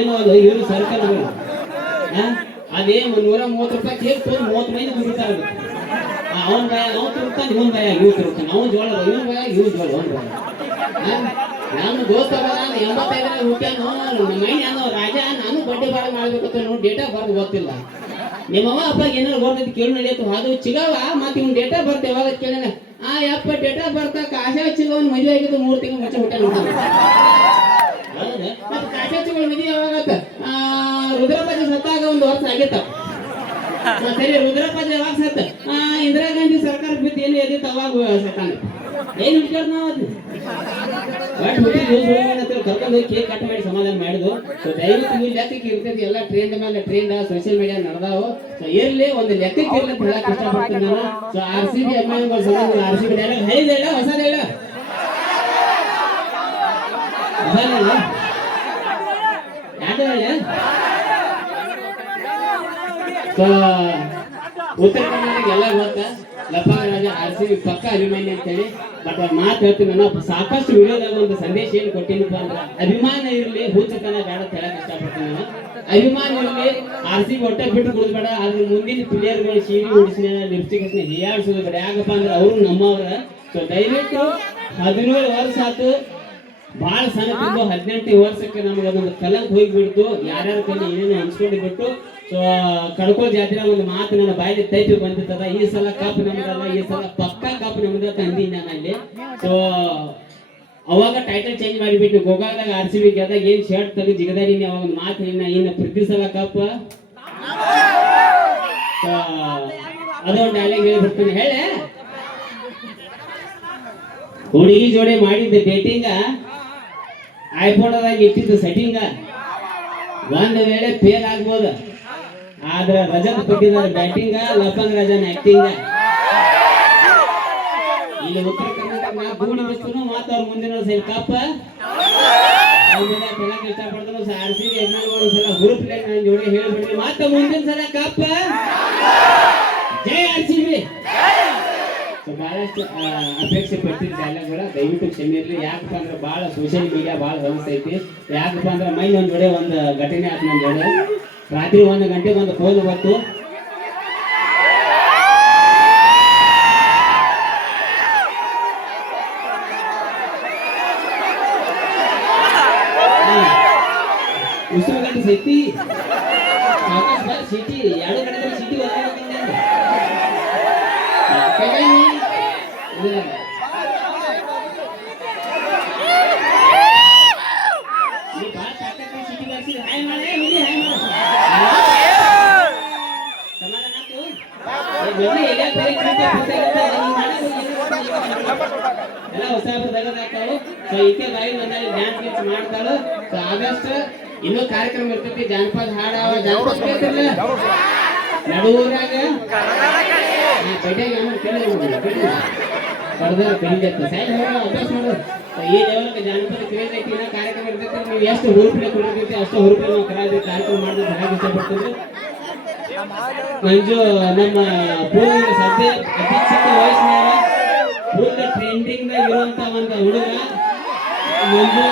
ಏನೋ ಅಲ್ಲ ಇವರು ಸರ್ಕಲ್ಗಳು ಅದೇ 130 ರೂಪಾಯಿ ಕೇಕ್ ತೊಗೊಂಡು 30 ಮಂದಿ ಕುಡಿತಾರೆ. ಅವನ ಭಯ ಅವ್ನು ತಿರುಗ್ತಾನೆ, ಇವನ್ ಭಯ ಇವ್ ತಿರುಗ್ತಾನೆ, ಅವ್ನು ಜೋಳ ಇವನ್ ಭಯ ಇವ್ ಜೋಳ ಅವ್ನು ಭಯ. ನಾನು ದೋಸ್ತ ನಾನು 85ರಲ್ಲಿ ಹುಟ್ಟ್ಯಾನು, ನಮ್ಮ ಮೈನ್ ಏನೋ ರಾಜ, ನಾನು ಬಡ್ಡಿ ಬಾಳ ಮಾಡ್ಬೇಕಂತ ನೋಡಿ ಡೇಟಾ ಬರ್ದು ಗೊತ್ತಿಲ್ಲ. ನಿಮ್ಮವ್ವ ಅಪ್ಪ ಏನಾರು ಬರ್ತೈತಿ ಕೇಳಿ ನಡೆಯತ್ತು ಅದು ಚಿಗವ ಮತ್ತೆ ಇವ್ನು ಡೇಟಾ ಬರ್ತ ಯಾವಾಗ ಕೇಳ ಯಪ್ಪ ಡೇಟಾ ಬರ್ತಾ ಕಾಶಾ ಚಿಗವನ್ ಮದುವೆ ಆಗಿದ್ದು 3 ತಿಂಗಳು ಮುಂಚೆ ಹುಟ್ಟ ನೋಡ್ತಾನೆ. ಹೌದಾ ಮತ್ತೆ ಕಾಶಾ ಚಿಗವನ್ ಮದುವೆ ಯಾವಾಗತ್ತ ರುದ್ರಪಾಜ ಸತ್ತಾಗ 1 ವರ್ಷ ಆಗೈತ. ಸರಿ ರುದ್ರಪಾಜ ಯಾವಾಗ ಸತ್ತ ಇಂದಿರಾ ಗಾಂಧಿ ಸರ್ಕಾರ ಬಿದ್ದು ಏನು ಎದ್ದಿತ್ತು ಅವಾಗ ಸತ್ತಾನೆ. ಏನು ಹುಡ್ಕ್ಯಾರ ನಾವು ಅದು ಕರ್ಕೊಂಡು ಹೋಗಿ ಕೇಕ್ ಕಟ್ ಮಾಡಿ ಸಮಾಧಾನ ಮಾಡಿದ್ವು. ಸೊ ದಯವಿಟ್ಟು ಈ ಲೆಕ್ಕಕ್ಕೆ ಇರ್ತೈತಿ ಎಲ್ಲ ಟ್ರೆಂಡ್ ಮೇಲೆ ಟ್ರೆಂಡ್ ಸೋಷಿಯಲ್ ಮೀಡಿಯಾ ನಡೆದಾವು. ಸೊ ಇರ್ಲಿ ಒಂದು ಲೆಕ್ಕಕ್ಕೆ ಇರ್ಲಿ ಅಂತ ಹೇಳಕ್ ಇಷ್ಟಪಡ್ತೀನಿ ನಾನು. ಸೊ RCB ಅಭಿಮಾನಿಗಳು ಸಂಬಂಧ RCB ಡೈಲಾಗ್ ಹೇಳಿದೆ ಇಲ್ಲ ಹೊಸದ ಇಲ್ಲ ಯಾಕೆ ಹೇಳಿ. ಸೊ ಉತ್ತರ ಕರ್ನಾಟಕ ಎಲ್ಲ ಗೊತ್ತಾ ಲಫಾಂಗ ರಾಜ RCB ಪಕ್ಕ ಅಭಿಮಾನಿ ಅಂತೇಳಿ. ಬಟ್ ಅವ್ರು ಮಾತು ಹೇಳ್ತೀನಿ ನಾನು ಸಾಕಷ್ಟು ವಿಡಿಯೋದಾಗ ಒಂದು ಸಂದೇಶ ಏನು ಕೊಟ್ಟಿನಪ್ಪ ಅಂದ್ರೆ ಅಭಿಮಾನ ಇರಲಿ ಹುಚ್ಚತನ ಬೇಡ ಅಂತ ಹೇಳಕ್ ಇಷ್ಟಪಡ್ತೀನಿ ನಾನು. ಅಭಿಮಾನ ಇರಲಿ RCB ಹೊಟ್ಟೆ ಬಿಟ್ಟು ಕೊಡ್ಬೇಡ. ಆದ್ರೆ ಮುಂದಿನ ಪ್ಲೇಯರ್ಗಳು ಸೀರೆ ಉಡಿಸಿನ ಲಿಪ್ಸ್ಟಿಕ್ ಹೀಯಾಡ್ಸೋದು ಬೇಡ. ಯಾಕಪ್ಪ ಅಂದ್ರೆ ಅವರು ನಮ್ಮವ್ರ. ಸೊ ದಯವಿಟ್ಟು 17 ವರ್ಷ ಆಯ್ತು ಭಾಳ ಸಣ್ಣತಿದ್ದು 18 ವರ್ಷಕ್ಕೆ ನಮ್ಗೆ ಅದೊಂದು ಕಲಂಕ ಹೋಗಿಬಿಡ್ತು. ಯಾರ್ಯಾರ ಕೈಲಿ ಏನೇನು ಅನ್ಸ್ಕೊಂಡು ಬಿಟ್ಟು. ಸೊ ಕಡ್ಕೋಳ ಜಾತ್ರೆ ಒಂದು ಮಾತು ನನ್ನ ಬಾಯಲ್ಲಿ ತೈಪಿ ಬಂದಿರ್ತದ, ಈ ಸಲ ಕಪ್ ನಮ್ದಲ್ಲ, ಈ ಸಲ ಪಕ್ಕಾ ಕಪ್ ನಮ್ದ ತಂದಿದ್ದ ನಾನು ಅಲ್ಲಿ. ಸೊ ಅವಾಗ ಟೈಟಲ್ ಚೇಂಜ್ ಮಾಡಿಬಿಟ್ಟು ಗೋಗಾದಾಗ RCB ಗೆದ್ದಾಗ ಏನ್ ಶರ್ಟ್ ತೆಗೆದು ಜಿಗದಾಡಿನಿ ಅವಾಗ ಒಂದು ಮಾತು ಇನ್ನು ಪ್ರತಿ ಸಲ ಕಪ್ ಅದೊಂದು ಡೈಲಾಗ್ ಹೇಳ್ಬಿಡ್ತೀನಿ. ಹೇಳೆ ಹುಡುಗಿ ಜೋಡಿ ಮಾಡಿದ್ದ ಡೇಟಿಂಗ ಐಫೋನ್ದಾಗ ಇಟ್ಟಿದ್ದು ಸೆಟ್ಟಿಂಗ ಒಂದು ವೇಳೆ ಫೇಲ್ ಆಗ್ಬೋದು. ಆದ್ರ ರಜತ್ ಕೊಟ್ಟಿದ್ದಾರೆ ಬ್ಯಾಟಿಂಗ, ಲಫಂಗ್ ರಾಜನ್ ಆಕ್ಟಿಂಗ. ಇಲ್ಲಿ ಉತ್ತರ ಕರ್ನಾಟಕ ಗೂಡಿ ಬಿಸ್ತನು ಮಾತ್ರ ಅವ್ರ ಮುಂದಿನ ಸೈಡ್ ಕಪ್ಪ ಹೇಳಕ್ ಇಷ್ಟಪಡ್ತಾನು. RCB ಅಭಿಮಾನಿಗಳು ಸಲ ಹುರುಪ್ಲೆ ನಾನು ಜೋಡಿ ಹೇಳ್ಬಿಡ್ರಿ ಮಾತ್ರ ಮುಂದಿನ ಸಲ ಕಪ್ಪ ಜೈ RCB. ಬಹಳಷ್ಟು ಅಪೇಕ್ಷೆ ಪಟ್ಟಿದ್ದ ಡೈಲಾಗ್ಗಳ ದಯವಿಟ್ಟು ಕ್ಷಮೆ ಇರಲಿ. ಯಾಕಪ್ಪ ಅಂದ್ರೆ ಭಾಳ ಸೋಷಿಯಲ್ ಮೀಡಿಯಾ ಭಾಳ ಸಮಸ್ಯೆ. ಯಾಕಪ್ಪ ಅಂದ್ರೆ ಮೈನ್ ಒಂದು ಜೋಡೆ ಒಂದು ಘಟನೆ ಆಯ್ತು. ನನ್ನ ಜೋಡೆ ರಾತ್ರಿ 1 ಗಂಟೆಗೆ ಒಂದು ಫೋನ್ ಬಂತು. ಉಸಿರು ಗಂಟೆ ಸೈತಿ ಸಿಟಿ 2 ಗಂಟೆ ಸಿಟಿ ಎಲ್ಲ ಹೊಸ ತೆಗೆದಾಕ್ತಾಳು. ಸೊ ಈಕೆ ಬಾಯಿ ಬಂದಾಗ ಡ್ಯಾನ್ಸ್ ಗೀನ್ಸ್ ಮಾಡ್ತಾಳು. ಸೊ ಆಗಸ್ಟ್ ಇನ್ನೂ ಕಾರ್ಯಕ್ರಮ ಇರ್ತೈತಿ. ಜಾನಪದ ಹಾಡ ಜಾನಪದ ಕೇಳ್ತಿರ್ಲ ನಡುವೂರಾಗ ಅಭ್ಯಾಸ ಮಾಡು. ಈ ಲೆವೆಲ್ಗೆ ಜಾನಪದ ಕ್ರೇಜ್ ಐತಿ. ಇನ್ನೂ ಕಾರ್ಯಕ್ರಮ ಇರ್ತೈತಿ. ನೀವು ಎಷ್ಟು ಹುರುಪಿನ ಕೊಡಿರ್ತೈತಿ ಅಷ್ಟು ಹುರುಪಿನ ನಾವು ಕಾರ್ಯಕ್ರಮ ಮಾಡಿದ್ರೆ ಚೆನ್ನಾಗಿ ಇಷ್ಟಪಡ್ತೀವಿ. ಮಂಜು ನಮ್ಮ ಪೂರ್ವ ಸದ್ಯ ಅತಿ ಚಿಕ್ಕ ವಯಸ್ಸಿನಾಗ ಪೂರ್ವ ಟ್ರೆಂಡಿಂಗ್ ದಾಗ ಇರುವಂತ ಒಂದು ಹುಡುಗ ಮಂಜು